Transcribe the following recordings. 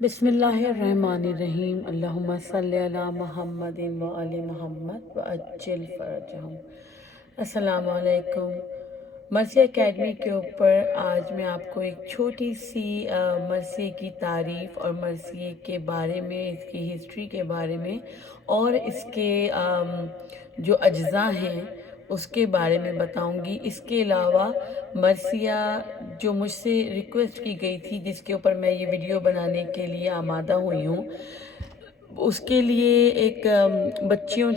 بسم اللہ الرحمن الرحیم، اللہم صلی علی محمد و آل محمد و عجل فرجہم۔ السلام علیکم۔ مرثیہ اکیڈمی کے اوپر آج میں آپ کو ایک چھوٹی سی مرثیے کی تعریف اور مرثیے کے بارے میں، اس کی ہسٹری کے بارے میں اور اس کے جو اجزاء ہیں اس کے بارے میں بتاؤں گی۔ اس کے علاوہ مرثیہ جو مجھ سے ریکویسٹ کی گئی تھی، جس کے اوپر میں یہ ویڈیو بنانے کے لیے آمادہ ہوئی ہوں، اس کے لیے ایک بچیوں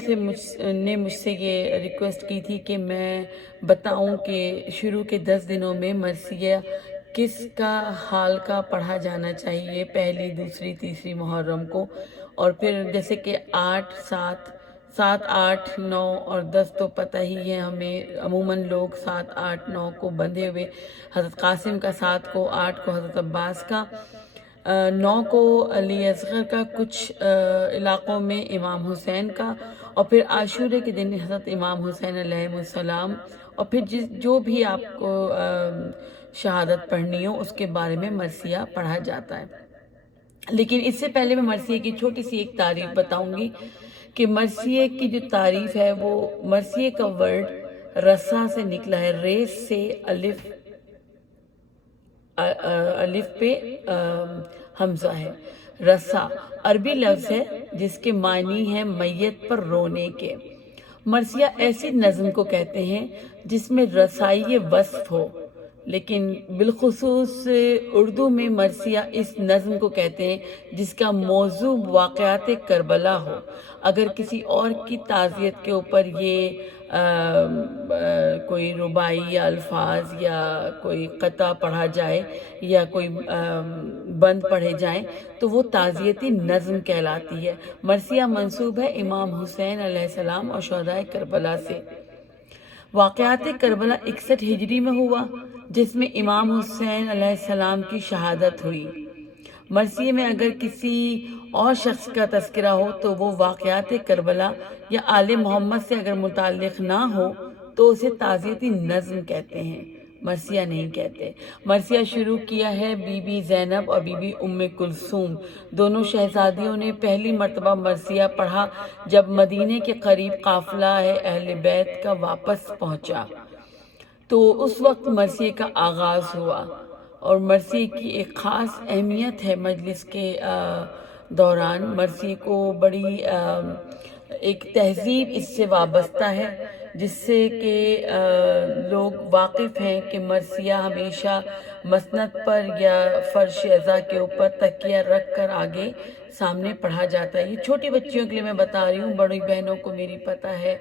نے مجھ سے یہ ریکویسٹ کی تھی کہ میں بتاؤں کہ شروع کے 10 دنوں میں مرثیہ کس کا حال کا پڑھا جانا چاہیے، پہلی، دوسری، تیسری محرم کو، اور پھر جیسے کہ 7، 8، 9 اور 10 تو پتہ ہی ہے ہمیں، عموماً لوگ 7، 8، 9 کو بندھے ہوئے، حضرت قاسم کا 7 کو، 8 کو حضرت عباس کا، 9 کو علی اصغر کا، کچھ علاقوں میں امام حسین کا، اور پھر عاشورے کے دن حضرت امام حسین علیہ السلام، اور پھر جو بھی آپ کو شہادت پڑھنی ہو اس کے بارے میں مرثیہ پڑھا جاتا ہے۔ لیکن اس سے پہلے میں مرثیے کی چھوٹی سی ایک تعریف بتاؤں گی کہ مرثیے کی جو تعریف ہے وہ مرثیے کا ورڈ رسا سے نکلا ہے، ریس سے الف پہ حمزہ ہے، رسا عربی لفظ ہے جس کے معنی ہے میت پر رونے کے۔ مرثیہ ایسی نظم کو کہتے ہیں جس میں رسائی وصف ہو، لیکن بالخصوص اردو میں مرثیہ اس نظم کو کہتے ہیں جس کا موضوع واقعات کربلا ہو۔ اگر کسی اور کی تعزیت کے اوپر یہ کوئی رباعی یا الفاظ یا کوئی قطع پڑھا جائے یا کوئی بند پڑھے جائیں تو وہ تعزیتی نظم کہلاتی ہے۔ مرثیہ منسوب ہے امام حسین علیہ السلام اور شہدائے کربلا سے۔ واقعات کربلا 61 ہجری میں ہوا، جس میں امام حسین علیہ السلام کی شہادت ہوئی۔ مرثیے میں اگر کسی اور شخص کا تذکرہ ہو تو وہ واقعات کربلا یا آل محمد سے اگر متعلق نہ ہو تو اسے تعزیتی نظم کہتے ہیں، مرثیہ نہیں کہتے۔ مرثیہ شروع کیا ہے بی بی زینب اور بی بی ام کلثوم، دونوں شہزادیوں نے پہلی مرتبہ مرثیہ پڑھا جب مدینے کے قریب قافلہ اہل بیت کا واپس پہنچا، تو اس وقت مرثیے کا آغاز ہوا۔ اور مرثیے کی ایک خاص اہمیت ہے مجلس کے دوران، مرثیے کو بڑی ایک تہذیب اس سے وابستہ ہے، جس سے کہ لوگ واقف ہیں کہ مرثیہ ہمیشہ مسند پر یا فرش عزا کے اوپر تکیہ رکھ کر آگے سامنے پڑھا جاتا ہے۔ یہ چھوٹی بچیوں کے لیے میں بتا رہی ہوں، بڑی بہنوں کو میری پتہ ہے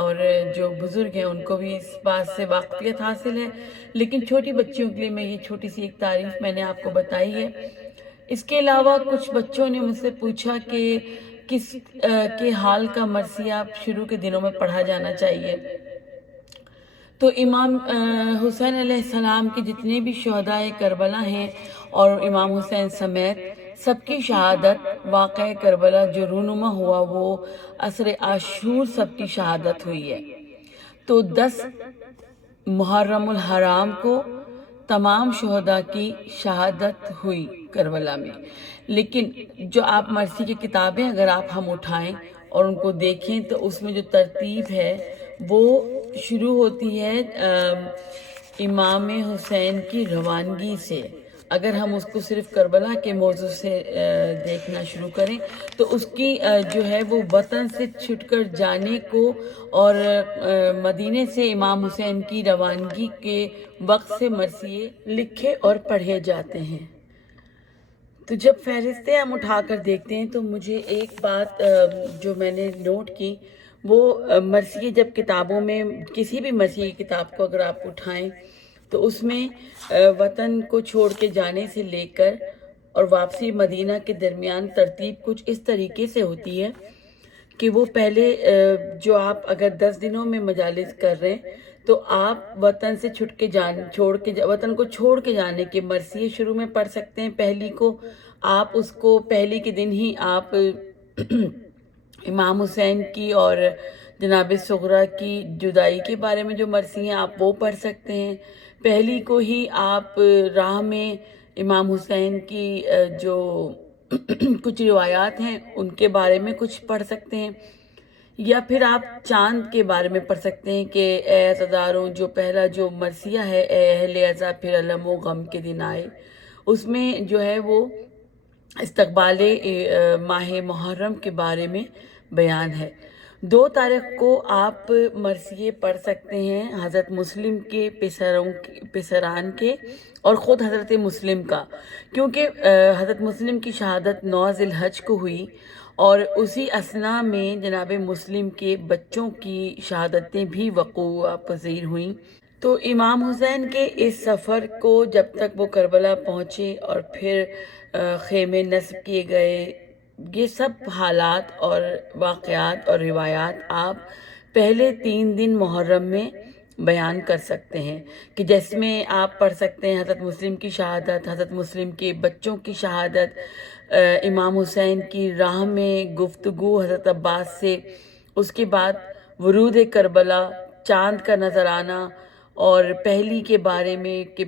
اور جو بزرگ ہیں ان کو بھی اس بات سے واقفیت حاصل ہے، لیکن چھوٹی بچیوں کے لیے میں یہ چھوٹی سی ایک تعریف میں نے آپ کو بتائی ہے۔ اس کے علاوہ کچھ بچوں نے مجھ سے پوچھا کہ کس کے حال کا مرثیہ شروع کے دنوں میں پڑھا جانا چاہیے، تو امام حسین علیہ السلام کے جتنے بھی شہدائے کربلا ہیں اور امام حسین سمیت سب کی شہادت، واقعہ کربلا جو رونما ہوا وہ عصر عاشور سب کی شہادت ہوئی ہے۔ تو 10 محرم الحرام کو تمام شہداء کی شہادت ہوئی کربلا میں۔ لیکن جو آپ مرثی کی کتابیں اگر ہم اٹھائیں اور ان کو دیکھیں تو اس میں جو ترتیب ہے وہ شروع ہوتی ہے امام حسین کی روانگی سے۔ اگر ہم اس کو صرف کربلا کے موضوع سے دیکھنا شروع کریں تو اس کی جو ہے وہ وطن سے چھٹ کر جانے کو اور مدینے سے امام حسین کی روانگی کے وقت سے مرثیے لکھے اور پڑھے جاتے ہیں۔ تو جب فہرستیں ہم اٹھا کر دیکھتے ہیں تو مجھے ایک بات جو میں نے نوٹ کی، وہ مرثیے جب کتابوں میں کسی بھی مرثیے کی کتاب کو اگر آپ اٹھائیں تو اس میں وطن کو چھوڑ کے جانے سے لے کر اور واپسی مدینہ کے درمیان ترتیب کچھ اس طریقے سے ہوتی ہے کہ وہ پہلے جو آپ اگر 10 دنوں میں مجالس کر رہے ہیں تو آپ وطن سے وطن کو چھوڑ کے جانے کے مرثیے شروع میں پڑھ سکتے ہیں۔ پہلی کو آپ اس کو پہلی کے دن ہی آپ امام حسین کی اور جناب صغرا کی جدائی کے بارے میں جو مرثی ہیں آپ وہ پڑھ سکتے ہیں۔ پہلی کو ہی آپ راہ میں امام حسین کی جو کچھ روایات ہیں ان کے بارے میں کچھ پڑھ سکتے ہیں، یا پھر آپ چاند کے بارے میں پڑھ سکتے ہیں کہ اے عزاداروں، جو پہلا جو مرثیہ ہے، اے اہل عزا پھر علم و غم کے دن آئے، اس میں جو ہے وہ استقبال ماہ محرم کے بارے میں بیان ہے۔ 2 تاریخ کو آپ مرثیے پڑھ سکتے ہیں حضرت مسلم کے پسران کے اور خود حضرت مسلم کا، کیونکہ حضرت مسلم کی شہادت 9 ذی الحج کو ہوئی، اور اسی اثنا میں جناب مسلم کے بچوں کی شہادتیں بھی وقوع پذیر ہوئیں۔ تو امام حسین کے اس سفر کو جب تک وہ کربلا پہنچے اور پھر خیمے نصب کیے گئے، یہ سب حالات اور واقعات اور روایات آپ پہلے 3 دن محرم میں بیان کر سکتے ہیں، کہ جس میں آپ پڑھ سکتے ہیں حضرت مسلم کی شہادت، حضرت مسلم کے بچوں کی شہادت، امام حسین کی راہ میں گفتگو حضرت عباس سے، اس کے بعد ورود کربلا، چاند کا نظر آنا، اور پہلی کے بارے میں کہ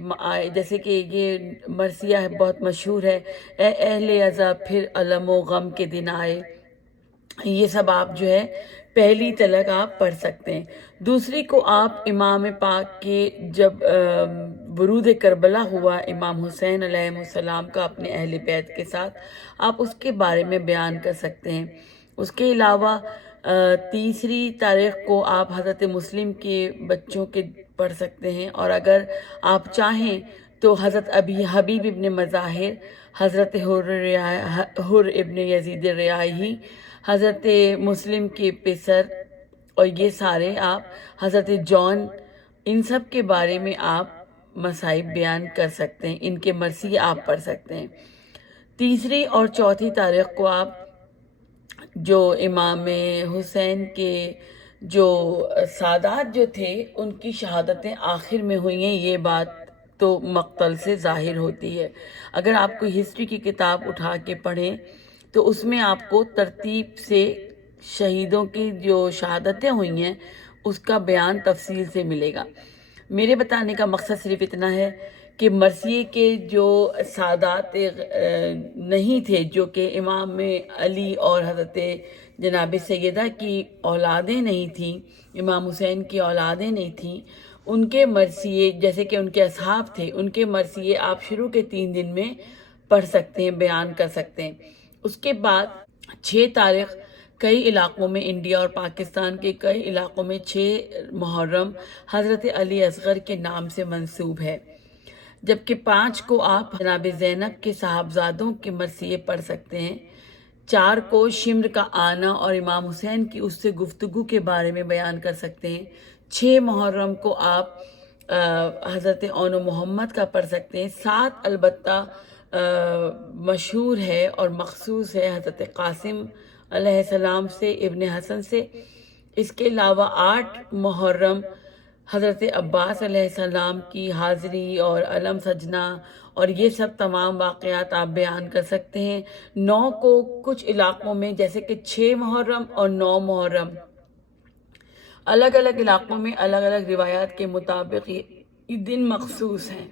جیسے کہ یہ مرثیہ ہے بہت مشہور ہے، اے اہل عزا پھر علم و غم کے دن آئے، یہ سب آپ جو ہے پہلی تلک آپ پڑھ سکتے ہیں۔ دوسری کو آپ امام پاک کے جب ورود کربلا ہوا امام حسین علیہ السلام کا اپنے اہل بیت کے ساتھ، آپ اس کے بارے میں بیان کر سکتے ہیں۔ اس کے علاوہ تیسری تاریخ کو آپ حضرت مسلم کے بچوں کے پڑھ سکتے ہیں، اور اگر آپ چاہیں تو حضرت حبیب ابن مظاہر، حضرت حر ابن یزید ریاحی، حضرت مسلم کے پسر، اور یہ سارے آپ حضرت جون، ان سب کے بارے میں آپ مصائب بیان کر سکتے ہیں، ان کے مرثیے آپ پڑھ سکتے ہیں۔ تیسری اور چوتھی تاریخ کو آپ جو امام حسین کے جو سادات جو تھے ان کی شہادتیں آخر میں ہوئی ہیں، یہ بات تو مقتل سے ظاہر ہوتی ہے۔ اگر آپ کوئی ہسٹری کی کتاب اٹھا کے پڑھیں تو اس میں آپ کو ترتیب سے شہیدوں کی جو شہادتیں ہوئی ہیں اس کا بیان تفصیل سے ملے گا۔ میرے بتانے کا مقصد صرف اتنا ہے کہ مرثیے کے جو سادات نہیں تھے، جو کہ امام علی اور حضرت جناب سیدہ کی اولادیں نہیں تھیں، امام حسین کی اولادیں نہیں تھیں، ان کے مرثیے جیسے کہ ان کے اصحاب تھے، ان کے مرثیے آپ شروع کے 3 دن میں پڑھ سکتے ہیں، بیان کر سکتے ہیں۔ اس کے بعد 6 تاریخ کئی علاقوں میں، انڈیا اور پاکستان کے کئی علاقوں میں 6 محرم حضرت علی اصغر کے نام سے منسوب ہے، جبکہ 5 کو آپ جناب زینب کے صاحبزادوں کے مرثیے پڑھ سکتے ہیں۔ 4 کو شمر کا آنا اور امام حسین کی اس سے گفتگو کے بارے میں بیان کر سکتے ہیں۔ 6 محرم کو آپ حضرت اون محمد کا پڑھ سکتے ہیں۔ 7 البتہ مشہور ہے اور مخصوص ہے حضرت قاسم علیہ السلام سے، ابن حسن سے۔ اس کے علاوہ 8 محرم حضرت عباس علیہ السلام کی حاضری اور علم سجنا، اور یہ سب تمام واقعات آپ بیان کر سکتے ہیں۔ 9 کو کچھ علاقوں میں جیسے کہ 6 محرم اور 9 محرم الگ الگ علاقوں میں الگ الگ روایات کے مطابق یہ دن مخصوص ہیں۔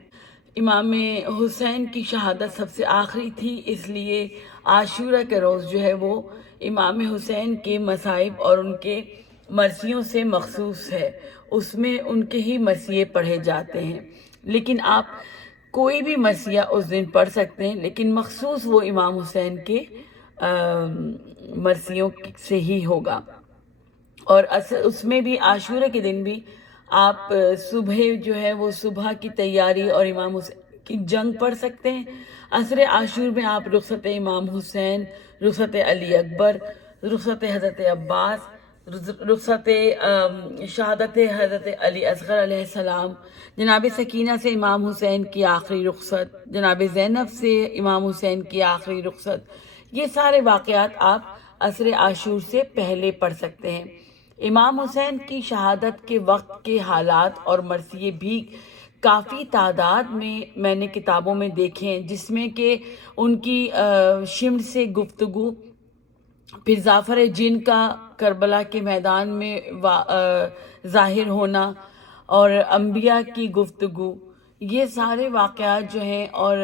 امام حسین کی شہادت سب سے آخری تھی، اس لیے عاشورہ کے روز جو ہے وہ امام حسین کے مصائب اور ان کے مرثیوں سے مخصوص ہے، اس میں ان کے ہی مرثیے پڑھے جاتے ہیں۔ لیکن آپ کوئی بھی مرثیہ اس دن پڑھ سکتے ہیں، لیکن مخصوص وہ امام حسین کے مرثیوں سے ہی ہوگا۔ اور اس میں بھی عاشورہ کے دن بھی آپ صبح جو ہے وہ صبح کی تیاری اور امام حسین کی جنگ پڑھ سکتے ہیں۔ عصر عاشور میں آپ رخصت امام حسین، رخصت علی اکبر، رخصت حضرت عباس، رخصت شہادت حضرت علی اصغر علیہ السلام، جناب سکینہ سے امام حسین کی آخری رخصت، جناب زینب سے امام حسین کی آخری رخصت، یہ سارے واقعات آپ عصر عاشور سے پہلے پڑھ سکتے ہیں۔ امام حسین کی شہادت کے وقت کے حالات اور مرثیے بھی کافی تعداد میں نے کتابوں میں دیکھے ہیں، جس میں کہ ان کی شمر سے گفتگو، پھر ظافر جن کا کربلا کے میدان میں ظاہر ہونا، اور انبیاء کی گفتگو، یہ سارے واقعات جو ہیں، اور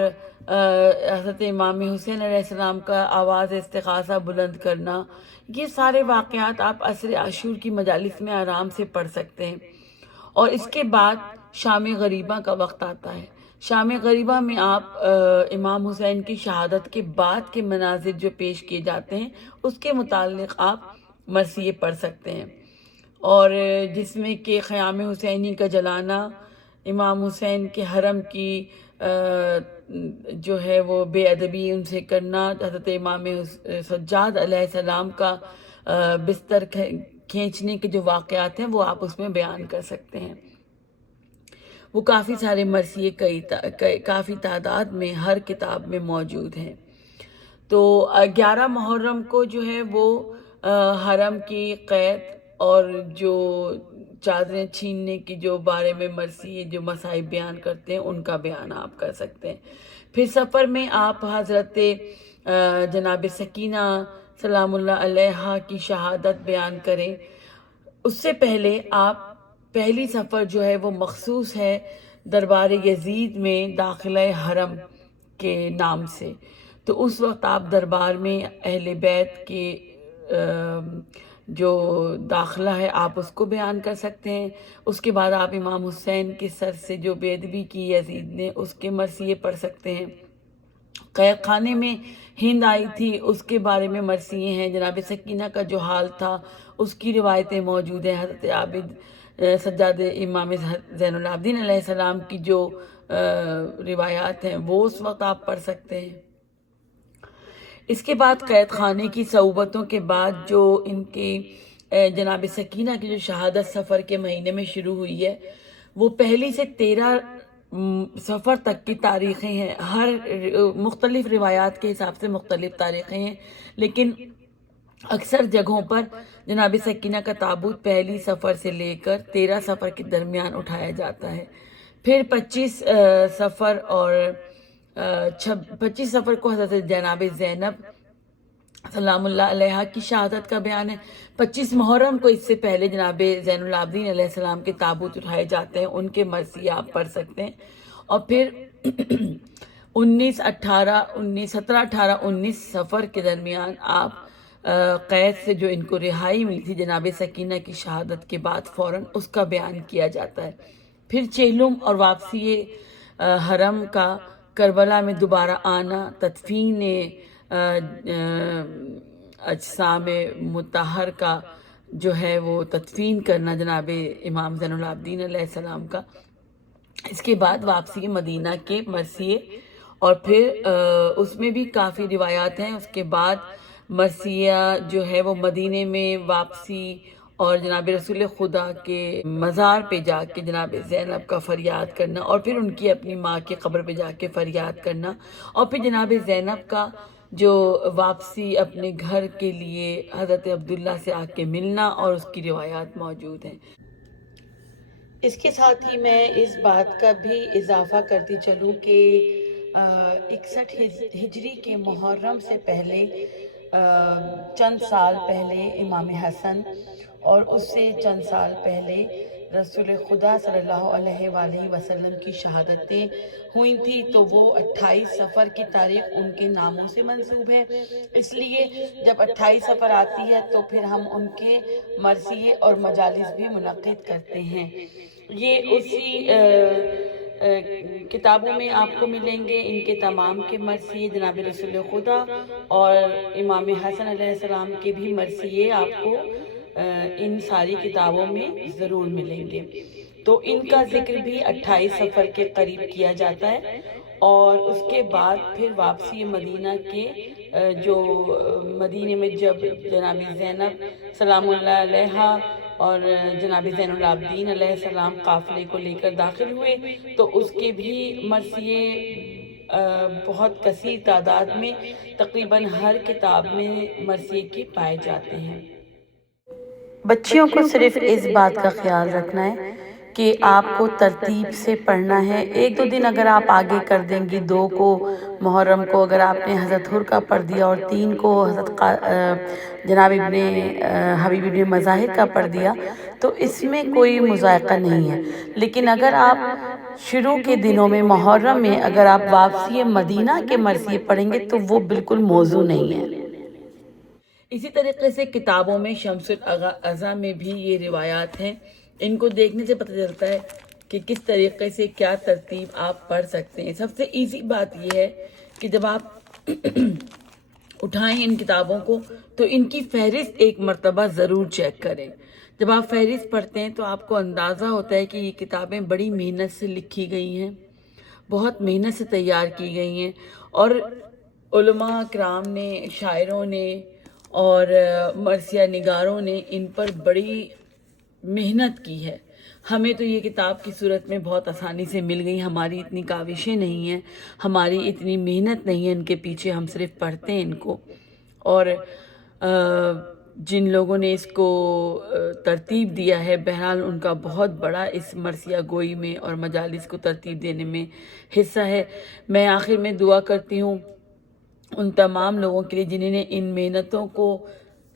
حضرت امام حسین علیہ السلام کا آواز استغاثہ بلند کرنا، یہ سارے واقعات آپ عصر عاشور کی مجالس میں آرام سے پڑھ سکتے ہیں۔ اور اس کے بعد شام غریبہ کا وقت آتا ہے۔ شام غریبہ میں آپ امام حسین کی شہادت کے بعد کے مناظر جو پیش کیے جاتے ہیں اس کے متعلق آپ مرثیے پڑھ سکتے ہیں، اور جس میں کہ خیام حسینی کا جلانا، امام حسین کے حرم کی جو ہے وہ بے ادبی ان سے کرنا، حضرت امام سجاد علیہ السلام کا بستر کھینچنے کے جو واقعات ہیں وہ آپ اس میں بیان کر سکتے ہیں۔ وہ کافی سارے مرثیے کافی تعداد میں ہر کتاب میں موجود ہیں۔ تو 11 محرم کو جو ہے وہ حرم کی قید اور جو چادریں چھیننے کی جو بارے میں مرثیے جو مصائب بیان کرتے ہیں ان کا بیان آپ کر سکتے ہیں۔ پھر سفر میں آپ حضرت جناب سکینہ سلام اللہ علیہا کی شہادت بیان کریں۔ اس سے پہلے آپ پہلی سفر جو ہے وہ مخصوص ہے دربار یزید میں داخلہ حرم کے نام سے، تو اس وقت آپ دربار میں اہل بیت کے جو داخلہ ہے آپ اس کو بیان کر سکتے ہیں۔ اس کے بعد آپ امام حسین کے سر سے جو بے ادبی کی یزید نے اس کے مرثیے پڑھ سکتے ہیں۔ قید خانے میں ہند آئی تھی اس کے بارے میں مرثیے ہیں۔ جناب سکینہ کا جو حال تھا اس کی روایتیں موجود ہیں۔ حضرت عابد سجاد امام زین العابدین علیہ السلام کی جو روایات ہیں وہ اس وقت آپ پڑھ سکتے ہیں۔ اس کے بعد قید خانے کی صعوبتوں کے بعد جو ان کی جناب سکینہ کی جو شہادت سفر کے مہینے میں شروع ہوئی ہے وہ پہلی سے 13 سفر تک کی تاریخیں ہیں۔ ہر مختلف روایات کے حساب سے مختلف تاریخیں ہیں، لیکن اکثر جگہوں پر جناب سکینہ کا تابوت پہلی سفر سے لے کر 13 سفر کے درمیان اٹھایا جاتا ہے۔ پھر 25 سفر اور 25 سفر کو حضرت جناب زینب سلام اللہ علیہا کی شہادت کا بیان ہے۔ 25 محرم کو اس سے پہلے جناب زین العابدین علیہ السلام کے تابوت اٹھائے جاتے ہیں، ان کے مرثیے آپ پڑھ سکتے ہیں۔ اور پھر 17 18 19 سفر کے درمیان آپ قید سے جو ان کو رہائی ملی تھی جناب سکینہ کی شہادت کے بعد فوراً اس کا بیان کیا جاتا ہے۔ پھر چہلم اور واپسی حرم کا، کربلا میں دوبارہ آنا، تدفین اجسام مطہر کا جو ہے وہ تدفین کرنا جناب امام زین العابدین علیہ السلام کا، اس کے بعد واپسی مدینہ کے مرثیے، اور پھر اس میں بھی کافی روایات ہیں۔ اس کے بعد مرثیہ جو ہے وہ مدینے میں واپسی اور جناب رسول خدا کے مزار پہ جا کے جناب زینب کا فریاد کرنا، اور پھر ان کی اپنی ماں کی قبر پہ جا کے فریاد کرنا، اور پھر جناب زینب کا جو واپسی اپنے گھر کے لیے حضرت عبداللہ سے آ کے ملنا، اور اس کی روایات موجود ہیں۔ اس کے ساتھ ہی میں اس بات کا بھی اضافہ کرتی چلوں کہ 61 ہجری کے محرم سے پہلے چند سال پہلے امام حسن اور اس سے چند سال پہلے رسول خدا صلی اللہ علیہ وآلہ وسلم کی شہادتیں ہوئی تھی، تو وہ 28 سفر کی تاریخ ان کے ناموں سے منسوب ہے۔ اس لیے جب 28 سفر آتی ہے تو پھر ہم ان کے مرثیے اور مجالس بھی منعقد کرتے ہیں۔ یہ اسی کتابوں میں آپ کو ملیں گے، ان کے تمام کے مرثیے جناب رسول خدا اور امام حسن علیہ السلام کے بھی مرثیے آپ کو ان ساری کتابوں میں ضرور ملیں گے۔ تو ان کا ذکر بھی 28 سفر کے قریب کیا جاتا ہے، اور اس کے بعد پھر واپسی مدینہ کے جو مدینے میں جب جناب زینب سلام اللہ علیہا اور جناب زین العابدین علیہ السلام قافلے کو لے کر داخل ہوئے، تو اس کے بھی مرثیے بہت کثیر تعداد میں تقریباً ہر کتاب میں مرثیے کے پائے جاتے ہیں۔ بچیوں کو صرف اس بات کا خیال رکھنا ہے کہ آپ کو ترتیب سے پڑھنا ہے۔ ایک دو دن اگر آپ آگے کر دیں گی، 2 کو محرم کو اگر آپ نے حضرت حر کا پڑھ دیا اور 3 کو حضرت جناب ابن حبیب ابن مظاہر کا پڑھ دیا تو اس میں کوئی مذائقہ نہیں ہے۔ لیکن اگر آپ شروع کے دنوں میں محرم میں اگر آپ واپسی مدینہ کے مرثیے پڑھیں گے تو وہ بالکل موضوع نہیں ہے۔ اسی طریقے سے کتابوں میں شمس الاعضاء میں بھی یہ روایات ہیں، ان کو دیکھنے سے پتہ چلتا ہے کہ کس طریقے سے کیا ترتیب آپ پڑھ سکتے ہیں۔ سب سے ایزی بات یہ ہے کہ جب آپ اٹھائیں ان کتابوں کو تو ان کی فہرست ایک مرتبہ ضرور چیک کریں۔ جب آپ فہرست پڑھتے ہیں تو آپ کو اندازہ ہوتا ہے کہ یہ کتابیں بڑی محنت سے لکھی گئی ہیں، بہت محنت سے تیار کی گئی ہیں، اور علماء کرام نے، شاعروں نے اور مرثیہ نگاروں نے ان پر بڑی محنت کی ہے۔ ہمیں تو یہ کتاب کی صورت میں بہت آسانی سے مل گئی، ہماری اتنی کاوشیں نہیں ہیں، ہماری اتنی محنت نہیں ہے ان کے پیچھے، ہم صرف پڑھتے ہیں ان کو۔ اور جن لوگوں نے اس کو ترتیب دیا ہے، بہرحال ان کا بہت بڑا اس مرثیہ گوئی میں اور مجالس کو ترتیب دینے میں حصہ ہے۔ میں آخر میں دعا کرتی ہوں ان تمام لوگوں کے لیے جنہوں نے ان محنتوں کو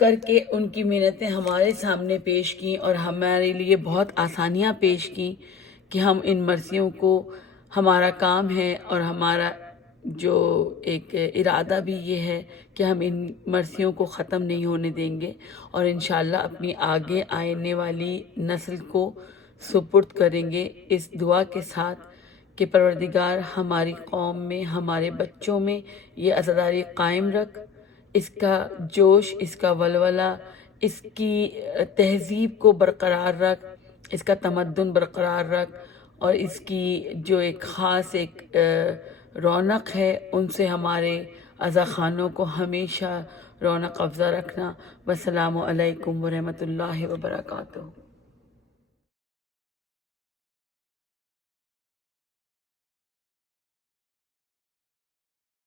کر کے ان کی محنتیں ہمارے سامنے پیش کی اور ہمارے لیے بہت آسانیاں پیش کی کہ ہم ان مرثیوں کو، ہمارا کام ہے اور ہمارا جو ایک ارادہ بھی یہ ہے کہ ہم ان مرثیوں کو ختم نہیں ہونے دیں گے اور انشاءاللہ اپنی آگے آنے والی نسل کو سپرد کریں گے، اس دعا کے ساتھ کہ پروردگار ہماری قوم میں، ہمارے بچوں میں یہ عزاداری قائم رکھ، اس کا جوش، اس کا ولولہ، اس کی تہذیب کو برقرار رکھ، اس کا تمدن برقرار رکھ، اور اس کی جو ایک خاص ایک رونق ہے ان سے ہمارے عزاخانوں کو ہمیشہ رونق افزا رکھنا۔ والسلام علیکم ورحمۃ اللہ وبرکاتہ۔